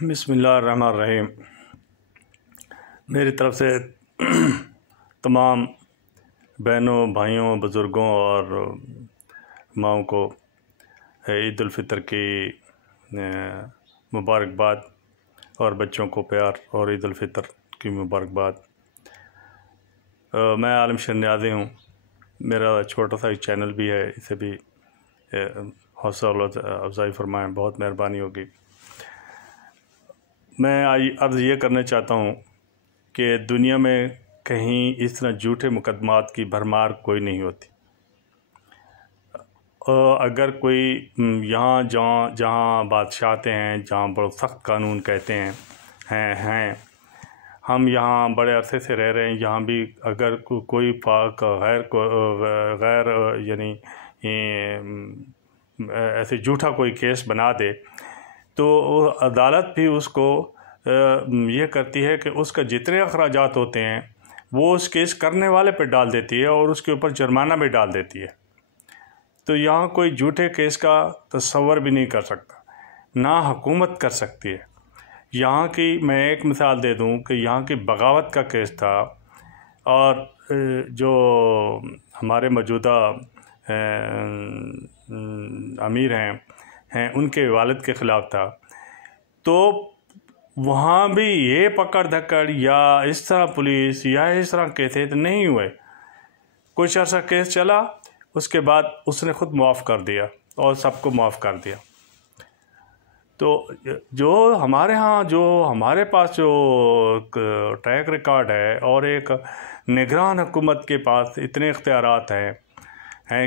بسم اللہ الرحمن الرحیم۔ میری طرف سے تمام بہنوں، بھائیوں، بزرگوں اور ماؤں کو عید الفطر کی مبارکباد، اور بچوں کو پیار اور عید الفطر کی مبارکباد۔ میں عالم شیر نیازی ہوں۔ میرا چھوٹا سا ایک چینل بھی ہے، اسے بھی حوصلہ افزائی فرمائیں، بہت مہربانی ہوگی۔ میں عرض یہ کرنا چاہتا ہوں کہ دنیا میں کہیں اس طرح جھوٹے مقدمات کی بھرمار کوئی نہیں ہوتی۔ اگر کوئی یہاں جہاں بادشاہتے ہیں، جہاں بڑے سخت قانون کہتے ہیں ہم یہاں بڑے عرصے سے رہ رہے ہیں، یہاں بھی اگر کوئی غیر یعنی ایسے جھوٹا کوئی کیس بنا دے تو عدالت بھی اس کو یہ کرتی ہے کہ اس کا جتنے اخراجات ہوتے ہیں وہ اس کیس کرنے والے پہ ڈال دیتی ہے اور اس کے اوپر جرمانہ بھی ڈال دیتی ہے۔ تو یہاں کوئی جھوٹے کیس کا تصور بھی نہیں کر سکتا، نہ حکومت کر سکتی ہے۔ یہاں کی میں ایک مثال دے دوں کہ یہاں کی بغاوت کا کیس تھا، اور جو ہمارے موجودہ امیر ہیں ان کے والد کے خلاف تھا، تو وہاں بھی یہ پکڑ دھکڑ یا اس طرح پولیس یا اس طرح کیسے نہیں ہوئے۔ کچھ عرصہ کیس چلا، اس کے بعد اس نے خود معاف کر دیا اور سب کو معاف کر دیا۔ تو جو ہمارے ہاں ہمارے پاس جو ٹریک ریکارڈ ہے، اور ایک نگران حکومت کے پاس اتنے اختیارات ہیں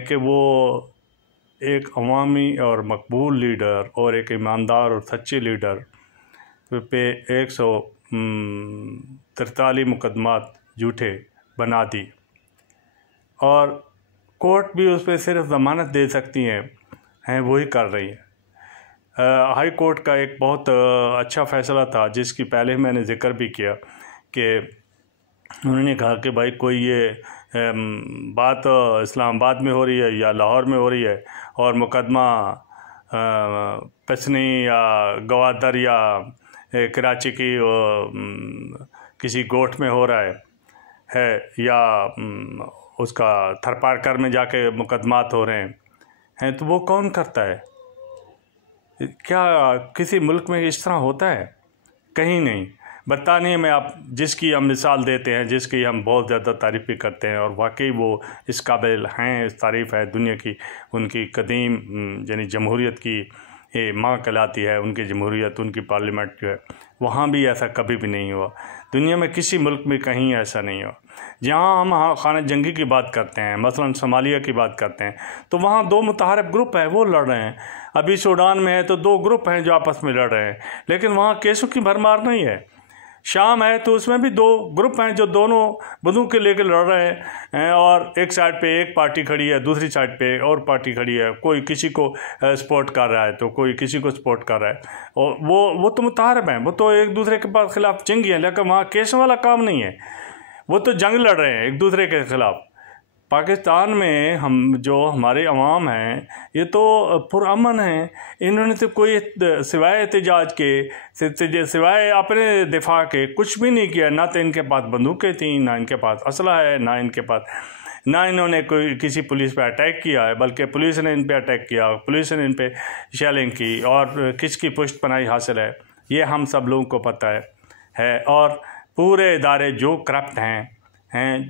کہ وہ ایک عوامی اور مقبول لیڈر اور ایک ایماندار اور سچے لیڈر پہ 143 مقدمات جھوٹے بنا دی، اور کورٹ بھی اس پہ صرف ضمانت دے سکتی ہیں وہی کر رہی ہے۔ ہائی کورٹ کا ایک بہت اچھا فیصلہ تھا، جس کی پہلے میں نے ذکر بھی کیا، کہ انہوں نے کہا کہ بھائی کوئی یہ بات اسلام آباد میں ہو رہی ہے یا لاہور میں ہو رہی ہے، اور مقدمہ پسنی یا گوادر یا کراچی کی کسی گوٹھ میں ہو رہا ہے یا اس کا تھرپارکر میں جا کے مقدمات ہو رہے ہیں، تو وہ کون کرتا ہے؟ کیا کسی ملک میں اس طرح ہوتا ہے؟ کہیں نہیں۔ برطانیہ میں آپ جس کی ہم مثال دیتے ہیں، جس کی ہم بہت زیادہ تعریف بھی کرتے ہیں، اور واقعی وہ اس قابل ہیں، اس تعریف ہے، دنیا کی ان کی قدیم یعنی جمہوریت کی ماں کہلاتی ہے، ان کی جمہوریت، ان کی پارلیمنٹ جو ہے، وہاں بھی ایسا کبھی بھی نہیں ہوا۔ دنیا میں کسی ملک میں کہیں ایسا نہیں ہوا۔ جہاں ہم خانہ جنگی کی بات کرتے ہیں، مثلا صومالیہ کی بات کرتے ہیں، تو وہاں 2 متحارب گروپ ہیں، وہ لڑ رہے ہیں۔ ابھی سوڈان میں ہے تو 2 گروپ ہیں جو آپس میں لڑ رہے ہیں، لیکن وہاں کیسوں کی بھرمار نہیں ہے۔ شام ہے تو اس میں بھی 2 گروپ ہیں جو دونوں بندوق کے لے کے لڑ رہے ہیں، اور ایک سائڈ پہ ایک پارٹی کھڑی ہے، دوسری سائڈ پہ اور پارٹی کھڑی ہے، کوئی کسی کو سپورٹ کر رہا ہے تو کوئی کسی کو سپورٹ کر رہا ہے، اور وہ تو متحارب ہیں، وہ تو ایک دوسرے کے خلاف جنگی ہیں، لیکن وہاں کیسوں والا کام نہیں ہے، وہ تو جنگ لڑ رہے ہیں ایک دوسرے کے خلاف۔ پاکستان میں جو ہمارے عوام ہیں، یہ تو پرامن ہیں، انہوں نے تو کوئی سوائے احتجاج کے، سوائے اپنے دفاع کے کچھ بھی نہیں کیا۔ نہ تو ان کے پاس بندوقیں تھیں، نہ ان کے پاس اسلحہ ہے، نہ انہوں نے کسی پولیس پہ اٹیک کیا ہے، بلکہ پولیس نے ان پہ اٹیک کیا، پولیس نے ان پہ شیلنگ کی، اور کس کی پشت پناہی حاصل ہے یہ ہم سب لوگوں کو پتہ ہے۔ اور پورے ادارے جو کرپٹ ہیں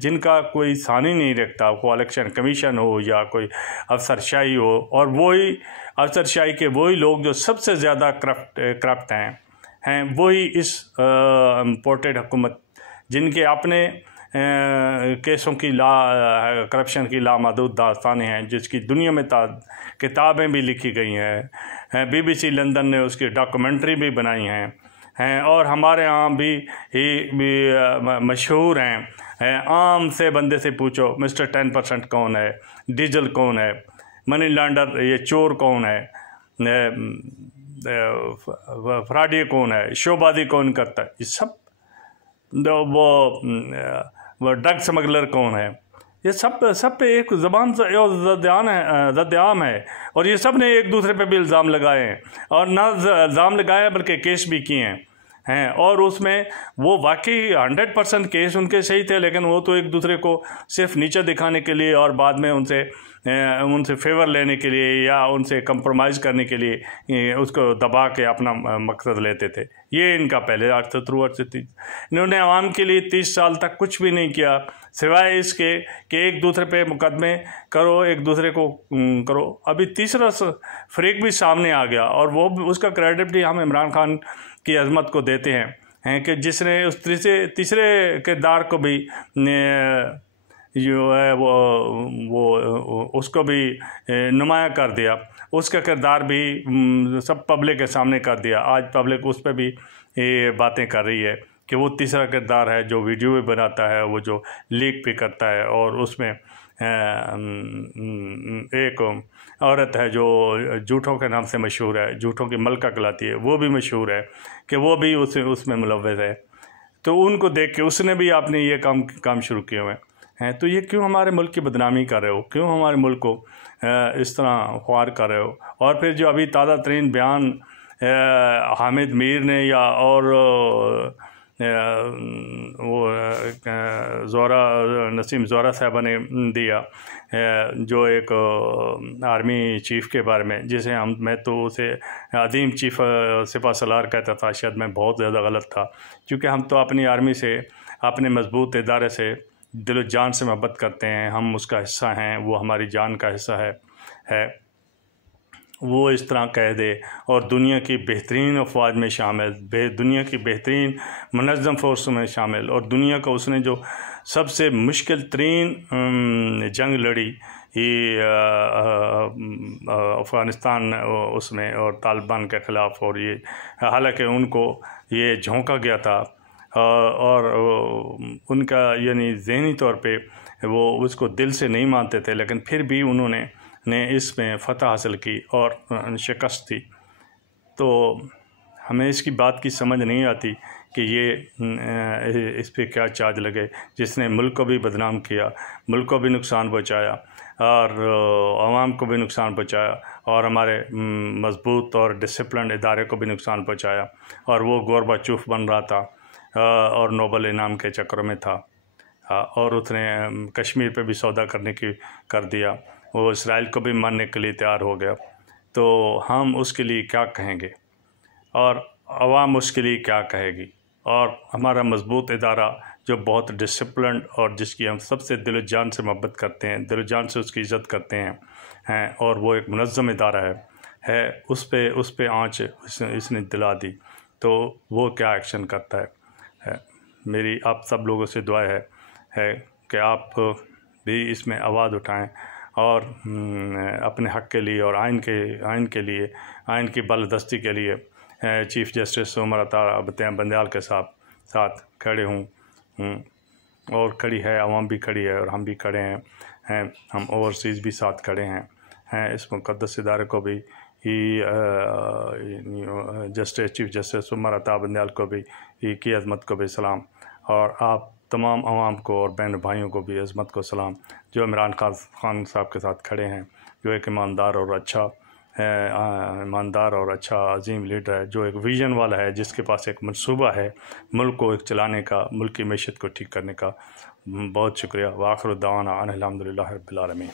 جن کا کوئی ثانی نہیں رکھتا، وہ الیکشن کمیشن ہو یا کوئی افسر شاہی ہو، اور وہی افسر شاہی کے وہی لوگ جو سب سے زیادہ کرپٹ ہیں وہی اس امپورٹڈ حکومت، جن کے اپنے کیسوں کی کرپشن کی لامحدود داستانیں ہیں، جس کی دنیا میں کتابیں بھی لکھی گئی ہیں، BBC لندن نے اس کی ڈاکومنٹری بھی بنائی ہیں، اور ہمارے ہاں بھی مشہور ہیں۔ عام سے بندے سے پوچھو مسٹر 10% کون ہے، ڈیزل کون ہے، منی لانڈر یہ چور کون ہے، فراڈی کون ہے، شوبازی کون کرتا ہے، یہ سب وہ ڈرگ سمگلر کون ہے، یہ سب پہ ایک زبان ضد عام ہے، اور یہ سب نے ایک دوسرے پہ بھی الزام لگائے ہیں، اور نہ الزام لگائے بلکہ کیس بھی کیے ہیں، اور اس میں وہ واقعی 100% کیس ان کے صحیح تھے، لیکن وہ تو ایک دوسرے کو صرف نیچے دکھانے کے لیے اور بعد میں ان سے فیور لینے کے لیے یا ان سے کمپرومائز کرنے کے لیے اس کو دبا کے اپنا مقصد لیتے تھے۔ یہ ان کا پہلے تھرو تھی۔ انہوں نے عوام کے لیے 30 سال تک کچھ بھی نہیں کیا سوائے اس کے کہ ایک دوسرے پہ مقدمے کرو، ایک دوسرے کو کرو۔ ابھی تیسرا فریق بھی سامنے آ گیا، اور وہ اس کا کریڈٹ بھی ہم عمران خان کی عظمت کو دیتے ہیں کہ جس نے اس تیسرے کردار کو بھی جو ہے وہ اس کو بھی نمایاں کر دیا، اس کا کردار بھی سب پبلک کے سامنے کر دیا۔ آج پبلک اس پہ بھی باتیں کر رہی ہے کہ وہ تیسرا کردار ہے جو ویڈیو بھی بناتا ہے، وہ جو لیک بھی کرتا ہے، اور اس میں ایک عورت ہے جو جھوٹوں کے نام سے مشہور ہے، جھوٹوں کی ملکہ کہلاتی ہے، وہ بھی مشہور ہے کہ وہ بھی اس میں ملوث ہے۔ تو ان کو دیکھ کے اس نے بھی اپنے یہ کام شروع کیے ہوئے ہیں۔ تو یہ کیوں ہمارے ملک کی بدنامی کر رہے ہو؟ کیوں ہمارے ملک کو اس طرح خوار کر رہے ہو؟ اور پھر جو ابھی تازہ ترین بیان حامد میر نے یا اور وہ نسیم زہرا صاحبہ نے دیا، جو ایک آرمی چیف کے بارے میں، جسے میں تو اسے عظیم چیف سپہ سالار کہتا تھا، شاید میں بہت زیادہ غلط تھا، کیونکہ ہم تو اپنی آرمی سے، اپنے مضبوط ادارے سے دل و جان سے محبت کرتے ہیں، ہم اس کا حصہ ہیں، وہ ہماری جان کا حصہ ہے۔ وہ اس طرح کہہ دے اور دنیا کی بہترین افواج میں شامل، دنیا کی بہترین منظم فورسوں میں شامل، اور دنیا کا اس نے جو سب سے مشکل ترین جنگ لڑی افغانستان اس میں اور طالبان کے خلاف، اور یہ حالانکہ ان کو یہ جھونکا گیا تھا، اور ان کا یعنی ذہنی طور پہ وہ اس کو دل سے نہیں مانتے تھے، لیکن پھر بھی انہوں نے اس میں فتح حاصل کی اور شکست تھی۔ تو ہمیں اس کی بات کی سمجھ نہیں آتی کہ یہ اس پہ کیا چارج لگے، جس نے ملک کو بھی بدنام کیا، ملک کو بھی نقصان پہنچایا، اور عوام کو بھی نقصان پہنچایا، اور ہمارے مضبوط اور ڈسپلنڈ ادارے کو بھی نقصان پہنچایا، اور وہ گورباچوف بن رہا تھا اور نوبل انعام کے چکر میں تھا، اور اس نے کشمیر پہ بھی سودا کرنے کی کر دیا، وہ اسرائیل کو بھی ماننے کے لیے تیار ہو گیا۔ تو ہم اس کے لیے کیا کہیں گے، اور عوام اس کے لیے کیا کہے گی؟ اور ہمارا مضبوط ادارہ جو بہت ڈسپلنڈ اور جس کی ہم سب سے دل و جان سے محبت کرتے ہیں، دل و جان سے اس کی عزت کرتے ہیں، اور وہ ایک منظم ادارہ ہے، اس پہ آنچ اس نے دلا دی، تو وہ کیا ایکشن کرتا ہے؟ میری آپ سب لوگوں سے دعا ہے کہ آپ بھی اس میں آواز اٹھائیں، اور اپنے حق کے لیے اور آئین کے لیے، آئین کی بالادستی کے لیے چیف جسٹس عمر عطا بندیال کے ساتھ کھڑے ہوں، اور کھڑی ہے، عوام بھی کھڑی ہے، اور ہم بھی کھڑے ہیں، ہم اوورسیز بھی ساتھ کھڑے ہیں، اس مقدس ادارے کو بھی، چیف جسٹس عمر عطا بندیال کو بھی کی عظمت کو بھی سلام، اور آپ تمام عوام کو اور بہن بھائیوں کو بھی عظمت کو سلام، جو عمران خان صاحب کے ساتھ کھڑے ہیں، جو ایک ایماندار اور اچھا عظیم لیڈر ہے، جو ایک ویژن والا ہے، جس کے پاس ایک منصوبہ ہے ملک کو ایک چلانے کا، ملک کی معیشت کو ٹھیک کرنے کا۔ بہت شکریہ۔ وآخر دعوانا ان الحمدللہ رب العالمین۔